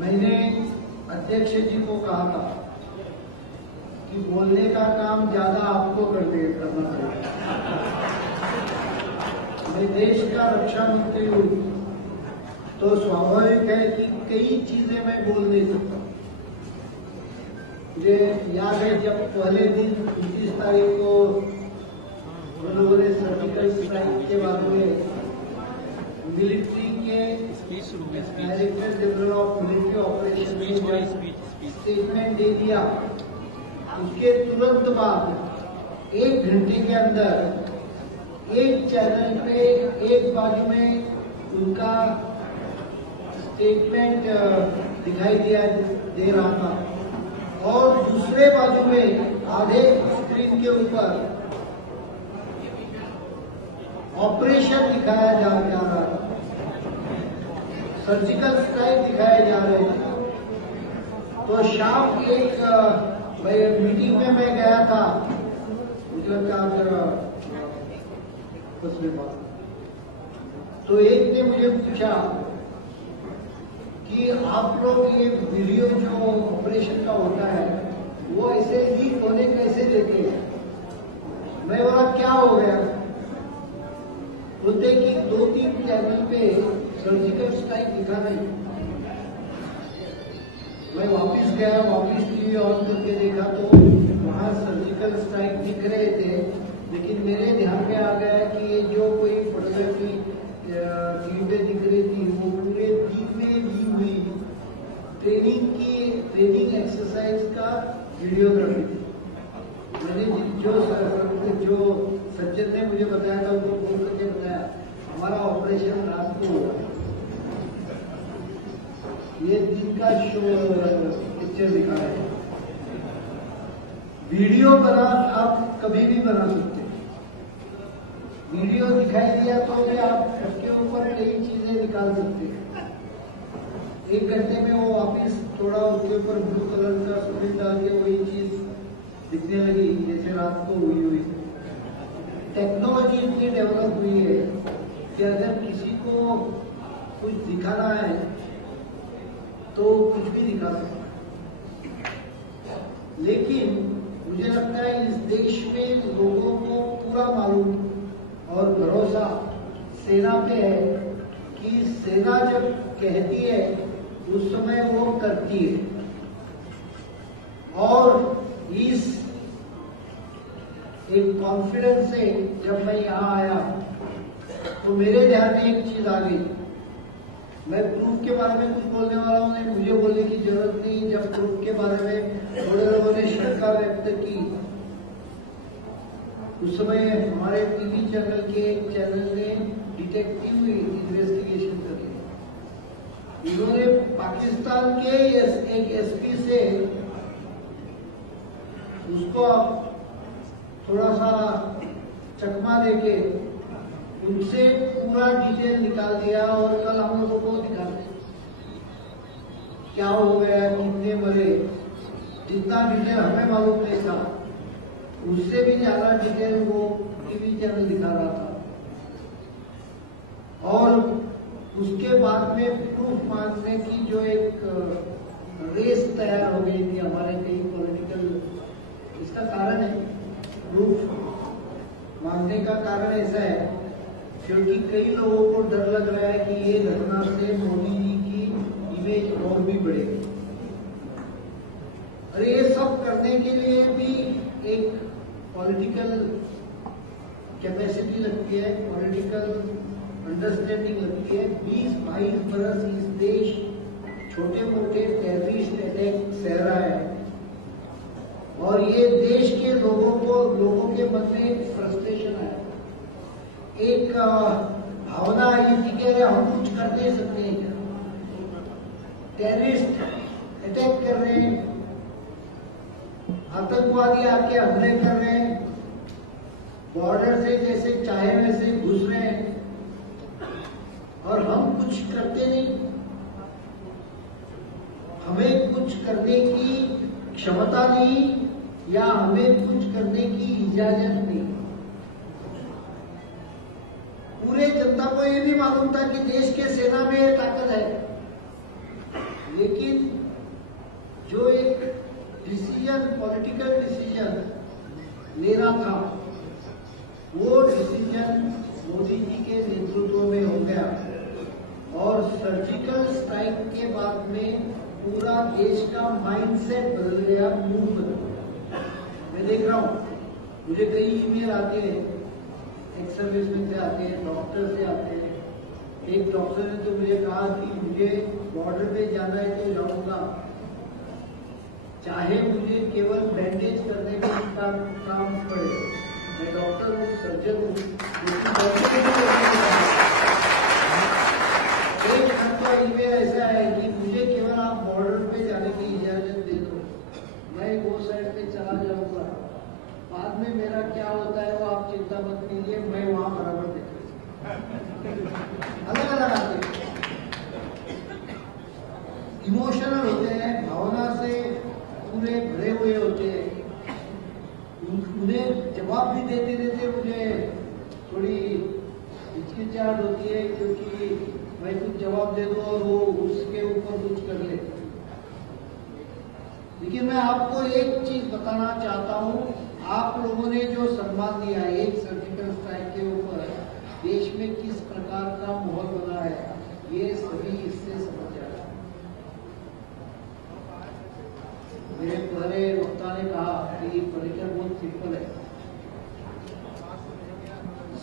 मैंने अध्यक्ष जी को कहा था कि बोलने का काम ज्यादा आपको करना चाहिए। मैं देश का रक्षा मंत्री हूँ, तो स्वाभाविक है कि कई चीजें मैं बोल नहीं सकता। मुझे याद है जब पहले दिन 29 तारीख को उन लोगों ने सर्जिकल स्ट्राइक के बारे में मिलिट्री के director general of military operation में स्टेटमेंट दे दिया, उसके तुरंत बाद 1 घंटे के अंदर एक चैनल पे एक बाजू में उनका स्टेटमेंट दिखाई दे रहा था और दूसरे बाजू में आधे स्क्रीन के ऊपर ऑपरेशन दिखाया जा रहा था, सर्जिकल स्ट्राइक दिखाए जा रहे थे। तो शाम एक मीटिंग में मैं गया था, मुझे लगता उसमें बात, तो एक ने मुझे पूछा कि आप लोग ये वीडियो जो ऑपरेशन का होता है वो ऐसे लीक होने कैसे देते हैं। मैं बोला क्या हो गया, बोलते कि 2-3 चैनल पे सर्जिकल स्ट्राइक दिखा नहीं। मैं वापस गया, वापस टीवी ऑन करके देखा तो वहां सर्जिकल स्ट्राइक दिख रहे थे, लेकिन मेरे ध्यान में आ गया कि ये जो कोई फोटोग्राफी टीवी पे दिख रही थी वो पूरे दिन में दी हुई ट्रेनिंग एक्सरसाइज का वीडियोग्राफी थी। मैंने जो सज्जन ने मुझे बताया था उनको फोन करके बताया हमारा ऑपरेशन रात को हुआ, ये दिन का शो पिक्चर दिखा रहे हैं। वीडियो बना आप कभी भी बना सकते हैं, वीडियो दिखाई दिया तो भी आप उसके ऊपर कई चीजें निकाल सकते हैं। 1 घंटे में वो वापिस थोड़ा उसके ऊपर ब्लू कलर का स्क्रीन डाल के वही चीज दिखने लगी जैसे रात को हुई। टेक्नोलॉजी इतनी डेवलप हुई है कि अगर किसी को कुछ दिखाना है तो कुछ भी दिखा सकता है। लेकिन मुझे लगता है इस देश में लोगों को पूरा मालूम और भरोसा सेना पे है कि सेना जब कहती है उस समय वो करती है। और इस एक कॉन्फिडेंस से जब मैं यहाँ आया तो मेरे ध्यान में एक चीज आ गई। मैं प्रूफ के बारे में कुछ बोलने वाला हूँ नहीं, मुझे बोलने की जरूरत नहीं। जब प्रूफ के बारे में थोड़े लोगों ने शंका व्यक्त की, उस समय हमारे टीवी चैनल के एक चैनल ने डिटेक्टिव इन्वेस्टिगेशन करी। इन्होंने पाकिस्तान के एक एसपी से उसको थोड़ा सा चकमा देके उनसे पूरा डिटेल निकाल दिया और कल हम लोगों को दिखाते क्या हो गया, कितने मरे, जितना डिटेल हमें मालूम नहीं था उससे भी ज्यादा डिटेल वो टीवी चैनल दिखा रहा था। और उसके बाद में प्रूफ मांगने की जो एक रेस तैयार हो गई थी हमारे कई पॉलिटिकल, इसका कारण है प्रूफ मांगने का कारण ऐसा है क्योंकि कई लोगों को डर लग रहा है कि ये घटना से मोदी जी की इमेज और भी बढ़ेगी। और ये सब करने के लिए भी एक पॉलिटिकल कैपेसिटी लगती है, पॉलिटिकल अंडरस्टैंडिंग लगती है। 20-22 बरस इस देश छोटे मोटे टेररिस्ट अटैक सह रहा है और ये देश के लोगों के मन में एक फ्रस्ट्रेशन है, एक भावना आई थी कि अरे हम कुछ कर नहीं सकते हैं क्या, टेररिस्ट अटैक कर रहे हैं, आतंकवादी आके हमले कर रहे हैं, बॉर्डर से जैसे चाहे वैसे घुस रहे हैं और हम कुछ करते नहीं। हमें कुछ करने की क्षमता नहीं या हमें कुछ करने की इजाजत नहीं। पूरे जनता को ये भी मालूम था कि देश के सेना में ताकत है, लेकिन सर्जिकल स्ट्राइक के बाद में पूरा देश का माइंडसेट बदल गया, मूड बदल गया। मैं देख रहा हूँ, मुझे कई ईमेल आते हैं, एक्स सर्विसमैन से आते हैं, डॉक्टर से आते हैं। एक डॉक्टर ने तो मुझे कहा कि मुझे बॉर्डर पे जाना है तो जाऊंगा, चाहे मुझे केवल बैंडेज करने का काम पड़े। मैं डॉक्टर हूँ, सर्जन हूँ। एक घंटा ईमेल ऐसा है कि मुझे केवल आप बॉर्डर पे जाने की इजाजत दे दो, मैं वो साइड पे चला जाऊंगा। बाद में मेरा क्या होता है वो आप चिंता मत कीजिए, मैं वहां बराबर देखूंगा। अलग अलग आते इमोशनल होते हैं, भावना से पूरे भरे हुए होते हैं। उन्हें जवाब भी देते देते मुझे थोड़ी हिचकिचाहट होती है, क्योंकि मैं कुछ जवाब दे दूं और वो उसके ऊपर कुछ कर ले। लेकिन मैं आपको एक चीज बताना चाहता हूं, आप लोगों ने जो सम्मान दिया एक सर्जिकल स्ट्राइक के ऊपर, देश में किस प्रकार का माहौल बना है, ये सभी इससे समझ आ रहा है। मेरे पहले वक्ता ने कहा कि पर्यटन बहुत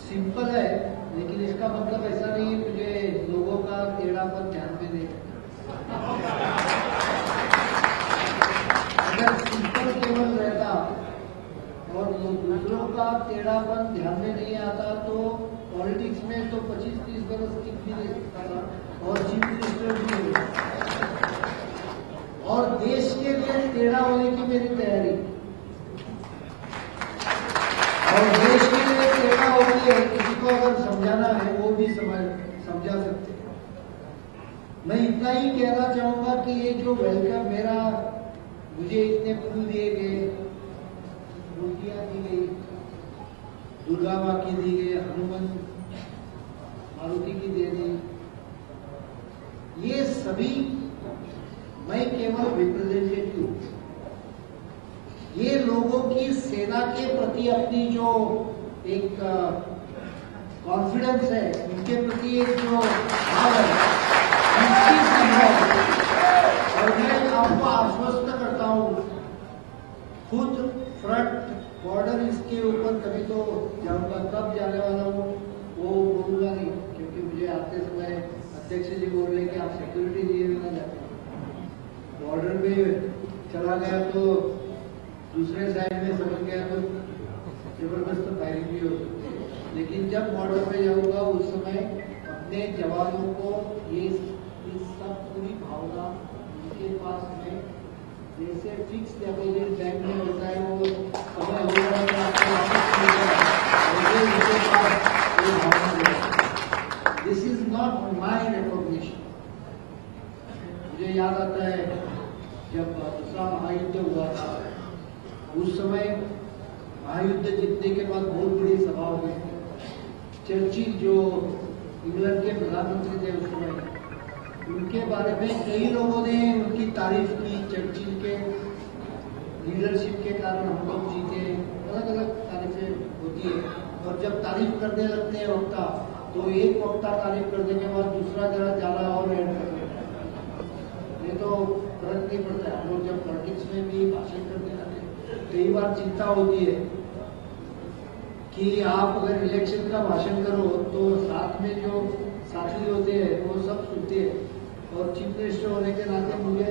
सिंपल है, लेकिन इसका मतलब ऐसा नहीं है मुझे लोगों का टेढ़ापन ध्यान में दे। अगर सिंपल केवल रहता और दूसरों का टेढ़ापन ध्यान में नहीं आता तो पॉलिटिक्स में तो 25-30 बरस टिक भी नहीं सकता था और चीफ मिनिस्टर भी नहीं। और देश के लिए टेढ़ा होने की मेरी तैयारी, और देश के लिए टेढ़ा होके किसी को अगर समझाना है वो भी समझा सकते हैं। मैं इतना ही कहना चाहूंगा कि ये जो वेलकम मेरा, मुझे इतने फूल दिए गए, मूर्तियां दी गई, दुर्गा माँ की दी गई, हनुमान मारुति की दे दी, ये सभी मैं केवल रिप्रेजेंटेटिव हूं। ये लोगों की सेना के प्रति अपनी जो एक कॉन्फिडेंस है, उनके प्रति एक जो भाव है, और मैं आपको आश्वस्त करता हूं, खुद फ्रंट बॉर्डर इसके ऊपर कभी तो जाऊंगा, कब जाने वाला हूँ वो बोलूंगा नहीं, क्योंकि मुझे आते समय अध्यक्ष जी बोल रहे कि आप सिक्योरिटी दिए बिना जाते। बॉर्डर पे चला गया तो दूसरे साइड में समझ गया तो जबरदस्त फायरिंग भी हो सकती है। लेकिन जब बॉर्डर पे जाऊंगा उस समय अपने जवानों को ये सब पूरी भावना उनके पास में, जैसे फिक्स डिपॉजिट बैंक में होता है वो समय हो रहा है आपको वापस मिलेगा, उनके पास ये भावना। This is not my recognition. मुझे याद आता है जब दूसरा महायुद्ध हुआ था, उस समय महायुद्ध जीतने के बाद बहुत बड़ी सभा हो गई। चर्चिल जो इंग्लैंड के प्रधानमंत्री थे उस समय, उनके बारे में कई लोगों ने उनकी तारीफ की। चर्चिल के लीडरशिप के कारण हम लोग जीते, अलग अलग तारीफें होती है। और जब तारीफ करने लगते हैं वक्ता, तो एक वक्ता तारीफ करने के बाद दूसरा जरा ज्यादा और ऐड कर देता है। ये तो फर्क नहीं पड़ता। हम लोग जब पॉलिटिक्स में भी भाषण करने जाते हैं, कई बार चिंता होती है कि आप अगर इलेक्शन का भाषण करो तो साथ में जो साथी होते हैं वो सब सुनते हैं, और चीफ मिनिस्टर होने के नाते मुझे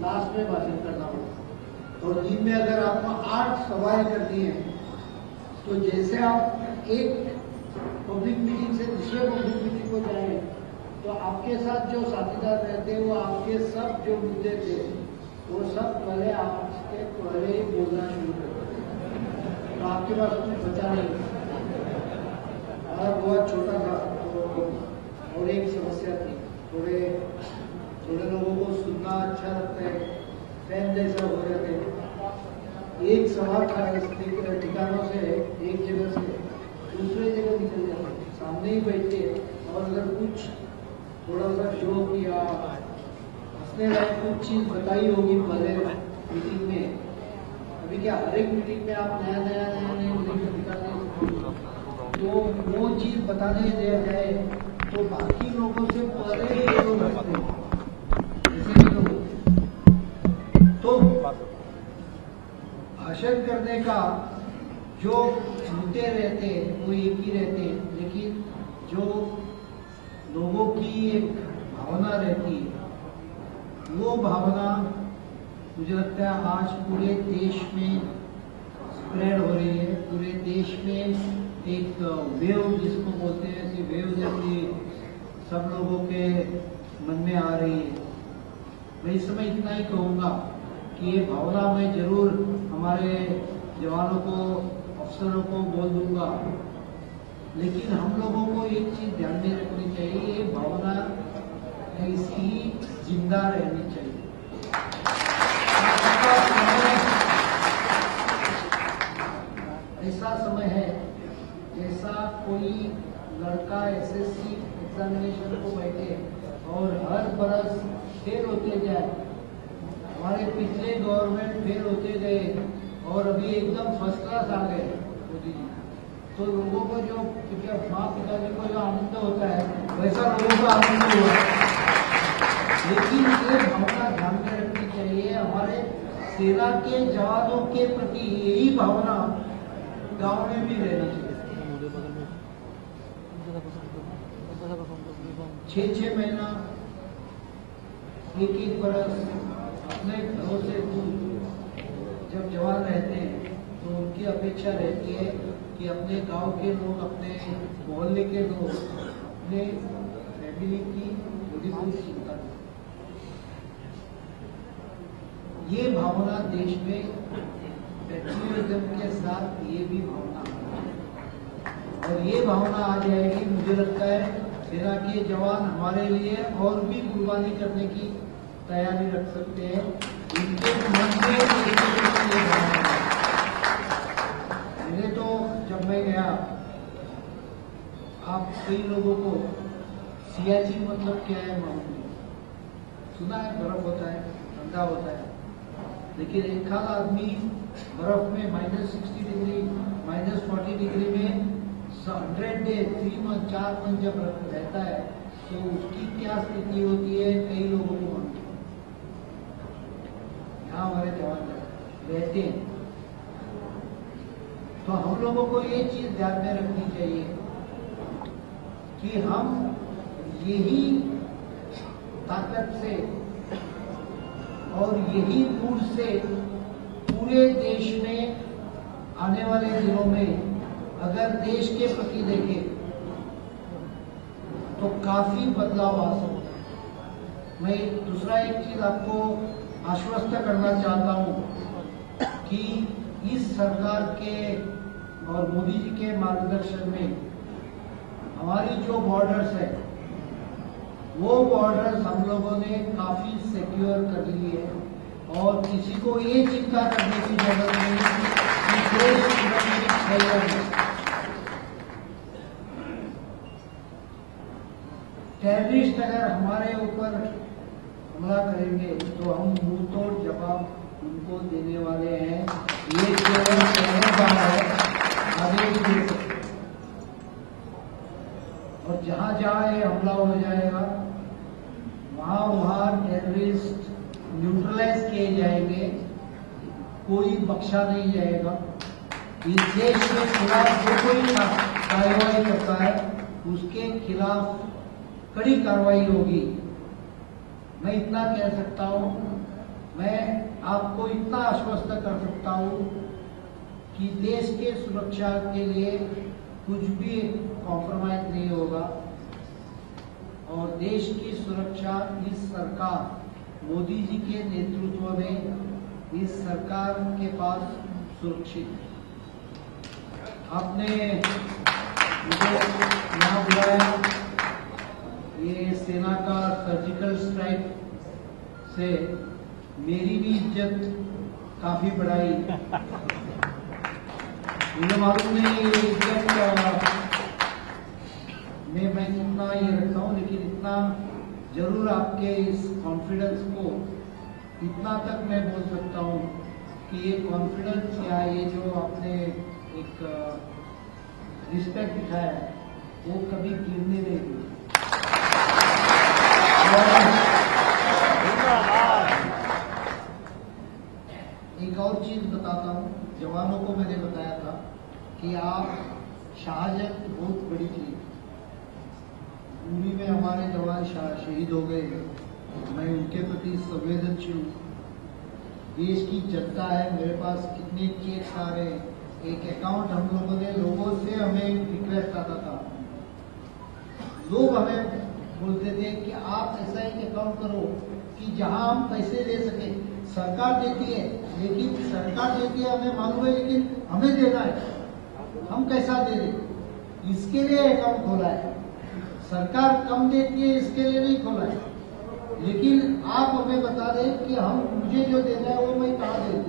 लास्ट में भाषण करना होगा। और दिन में अगर आपको 8 सभाएं करनी है, तो जैसे आप एक पब्लिक मीटिंग से दूसरे पब्लिक मीटिंग को जाए, तो आपके साथ जो साथीदार रहते हैं वो आपके सब जो मुद्दे थे वो सब पहले आपके पहले ही बोलना शुरू कर देते, तो आपके पास कुछ बचा नहीं। और बहुत छोटा था तो और एक समस्या थी, थोड़े लोगों को सुनना अच्छा लगता है, फैन जैसा हो जाते हैं। एक सवाल ठिकानों से एक जगह से दूसरे जगह निकल जाते, सामने ही बैठते, और अगर कुछ थोड़ा सा जोक या हंसने लायक कुछ चीज बताई होगी पहले मीटिंग में। अभी क्या हर एक मीटिंग में आप नया निकालने, तो वो चीज बताने दे जाए तो बाकी लोगों से पहले ये लोग रखते हैं, ऐसे भी लोग होते हैं। तो भाषण करने का जो मुद्दे रहते हैं वो एक ही रहते हैं, लेकिन जो लोगों की एक भावना रहती है वो भावना मुझे लगता है आज पूरे देश में स्प्रेड हो रही है। पूरे देश में एक वेव जिसको बोलते हैं, ऐसी वेव जैसी सब लोगों के मन में आ रही है। मैं इस समय इतना ही कहूँगा कि ये भावना मैं जरूर हमारे जवानों को, अफसरों को बोल दूंगा, लेकिन हम लोगों को एक चीज ध्यान में रखनी चाहिए, ये भावना ऐसी ही जिंदा रहनी चाहिए। ऐसा समय है जैसा कोई लड़का एसएससी एग्जामिनेशन को बैठे और हर बरस फेल होते जाए। हमारे पिछले गवर्नमेंट फेल होते गए और अभी एकदम फर्स्ट क्लास आ गए मोदी जी। तो लोगों को जो माँ पिताजी को जो आनंद होता है वैसा लोगों को आनंद हुआ। लेकिन ये भावना ध्यान में रखनी चाहिए, हमारे सेना के जवानों के प्रति यही भावना गांव में भी रहनी चाहिए। 6-6 महीना, 1-1 बरस अपने घरों से दूर जब जवान रहते हैं तो उनकी अपेक्षा रहती है कि अपने गांव के लोग, अपने मोहल्ले के लोग अपने फैमिली की थोड़ी बहुत चिंता करें। ये भावना देश में पैट्रियटिज्म के साथ ये भी भावना है, और ये भावना आ जाएगी, मुझे लगता है सेना के जवान हमारे लिए और भी कुर्बानी करने की तैयारी रख सकते हैं। इनके मन में मैंने तो जब मैं गया, आप कई लोगों को सियाचिन मतलब क्या है मालूम नहीं, सुना है बर्फ होता है, ठंडा होता है, लेकिन एक खाल आदमी बर्फ में -60 डिग्री, -40 डिग्री में 100 डे 3 मंथ 4 मंथ जब रहता है तो उसकी क्या स्थिति होती है कई लोगों को मालूम। यहाँ हमारे जवान रहते हैं, तो हम लोगों को ये चीज ध्यान में रखनी चाहिए कि हम यही ताकत से और यही मूड से पूरे देश में आने वाले दिनों में अगर देश के प्रति देखें तो काफी बदलाव आ सकता है। मैं दूसरा एक चीज आपको आश्वस्त करना चाहता हूं कि इस सरकार के और मोदी जी के मार्गदर्शन में हमारी जो बॉर्डर्स है वो बॉर्डर्स हम लोगों ने काफी सिक्योर कर ली है, और किसी को ये चिंता करने की जरूरत नहीं कि देश सुरक्षित है। टेररिस्ट अगर हमारे ऊपर हमला करेंगे तो हम मुंह तोड़ जवाब उनको देने वाले हैं। ये केवल कहने का है, आगे भी दे सकते, और जहां जहां ये हमला हो जाएगा वहां टेररिस्ट न्यूट्रलाइज किए जाएंगे, कोई बख्शा नहीं जाएगा। इस देश के खिलाफ जो कोई कार्रवाई करता है उसके खिलाफ कड़ी कार्रवाई होगी। मैं इतना कह सकता हूं, मैं आपको इतना आश्वस्त कर सकता हूं कि देश के सुरक्षा के लिए कुछ भी कॉम्प्रोमाइज नहीं होगा, और देश की सुरक्षा इस सरकार मोदी जी के नेतृत्व में इस सरकार के पास सुरक्षित है। आपने मुझे यहाँ बुलाया, ये सेना का सर्जिकल स्ट्राइक से मेरी भी इज्जत काफी बढ़ाई। मुझे मालूम नहीं ये इज्जत मैं इतना ये रखता हूँ, लेकिन इतना जरूर आपके इस कॉन्फिडेंस को इतना तक मैं बोल सकता हूँ कि ये कॉन्फिडेंस या ये जो आपने एक रिस्पेक्ट दिखाया है वो कभी गिरने नहीं दी। एक और चीज बताता हूँ, जवानों को मैंने बताया था कि आप शहादत बहुत बड़ी चीज, उरी में हमारे जवान शहीद हो गए हैं, मैं उनके प्रति संवेदनशील हूँ। देश की जनता है, मेरे पास कितने चेक्स आ रहे हैं, एक अकाउंट हम लोगों ने, लोगों से हमें रिक्वेस्ट आता था, लोग हमें बोलते थे कि आप ऐसा एक अकाउंट करो कि जहां हम पैसे दे सके। सरकार देती है, लेकिन सरकार देती है हमें मालूम है, लेकिन हमें देना है, हम कैसा दे दें, इसके लिए अकाउंट खोला है। सरकार कम देती है इसके लिए नहीं खोला है, लेकिन आप हमें बता दें कि हम मुझे जो देना है वो मैं कहाँ दे दूं।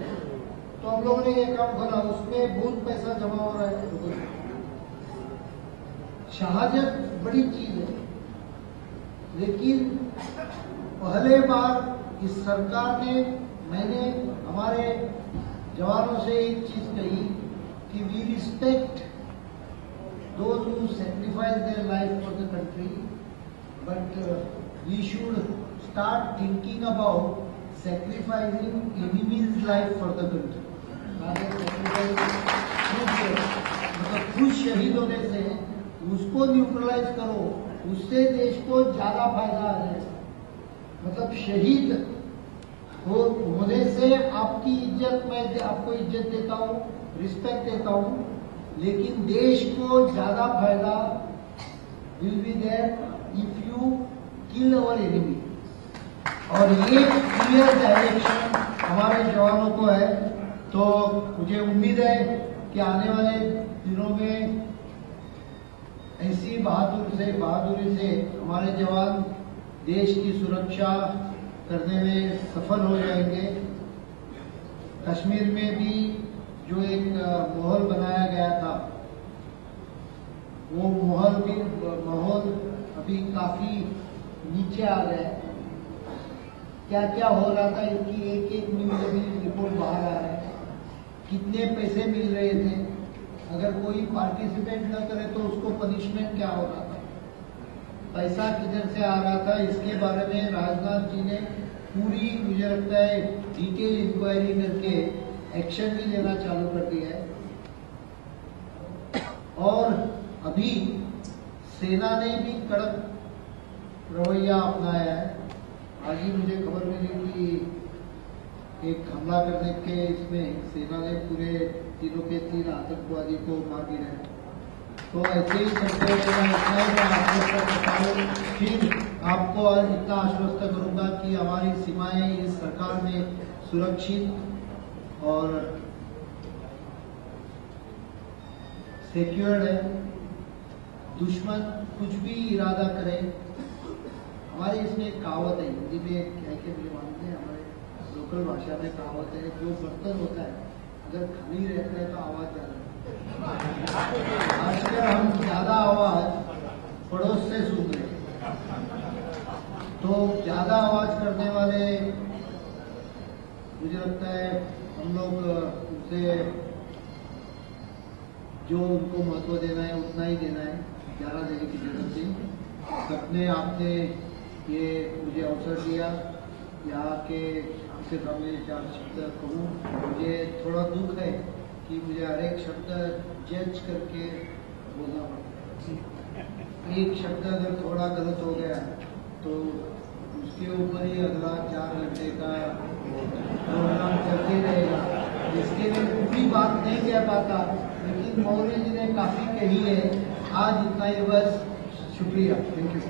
तो हम लोगों ने अकाउंट खोला, उसमें बहुत पैसा जमा हो रहा है। शहादत बड़ी चीज है, लेकिन पहले बार इस सरकार ने, मैंने हमारे जवानों से एक चीज कही कि we respect those who sacrifice their life for the country, but we should start thinking about sacrificing enemy's life for the country. मतलब खुद शहीद होने से उसको न्यूट्रलाइज करो, उससे देश को ज्यादा फायदा आ जाए। मतलब शहीद होने से आपकी इज्जत, मैं आपको इज्जत देता हूँ, रिस्पेक्ट देता हूँ, लेकिन देश को ज्यादा फायदा will be there if you kill our enemy. और ये क्लियर डायरेक्शन हमारे जवानों को है। तो मुझे उम्मीद है कि आने वाले दिनों में ऐसी बहादुरी से हमारे जवान देश की सुरक्षा करने में सफल हो जाएंगे। कश्मीर में भी जो एक माहौल बनाया गया था, वो माहौल अभी काफी नीचे आ गया है। क्या क्या हो रहा था इसकी एक एक न्यूज अभी रिपोर्ट बाहर आ रहा है। कितने पैसे मिल रहे थे, अगर कोई पार्टिसिपेट न करे तो उसको पनिशमेंट क्या हो रहा था, पैसा किधर से आ रहा था, इसके बारे में राजनाथ जी ने पूरी, मुझे लगता है, डिटेल इंक्वायरी करके एक्शन भी लेना चालू कर दिया है। और अभी सेना ने भी कड़क रवैया अपनाया है। आज ही मुझे खबर मिली कि एक हमला करने के इसमें सेना ने पूरे तीनों के 3 आतंकवादी को मार गिराया है। तो ऐसे ही चलते हुए फिर आपको इतना आश्वस्त करूंगा कि हमारी सीमाएं इस सरकार में सुरक्षित और सिक्योर्ड है। दुश्मन कुछ भी इरादा करे, हमारे इसमें एक कहावत है, हिंदी में क्या के मुझे मालूम है, हमारे लोकल भाषा में कहावत है, जो बर्तन होता है अगर खाली रहता है तो आवाज ज्यादा। आजकल हम ज्यादा आवाज पड़ोस से सुन रहे, तो ज्यादा आवाज करने वाले मुझे लगता है हम लोग उनसे जो उनको महत्व देना है उतना ही देना है, ज्यादा देने की जरूरत नहीं। सबने आपने ये मुझे अवसर दिया यहाँ के आपके सामने 4 शब्द कहूँ। मुझे थोड़ा दुख है कि मुझे हर एक शब्द जज करके बोलना पड़ता है। एक शब्द अगर थोड़ा गलत हो गया तो उसके ऊपर ही अगला 4 घंटे का प्रोग्राम चलते रहेगा। इसके लिए पूरी बात नहीं कह पाता, लेकिन मौर्य जी ने काफी कही है। आज इतना ही बस, शुक्रिया, थैंक यू।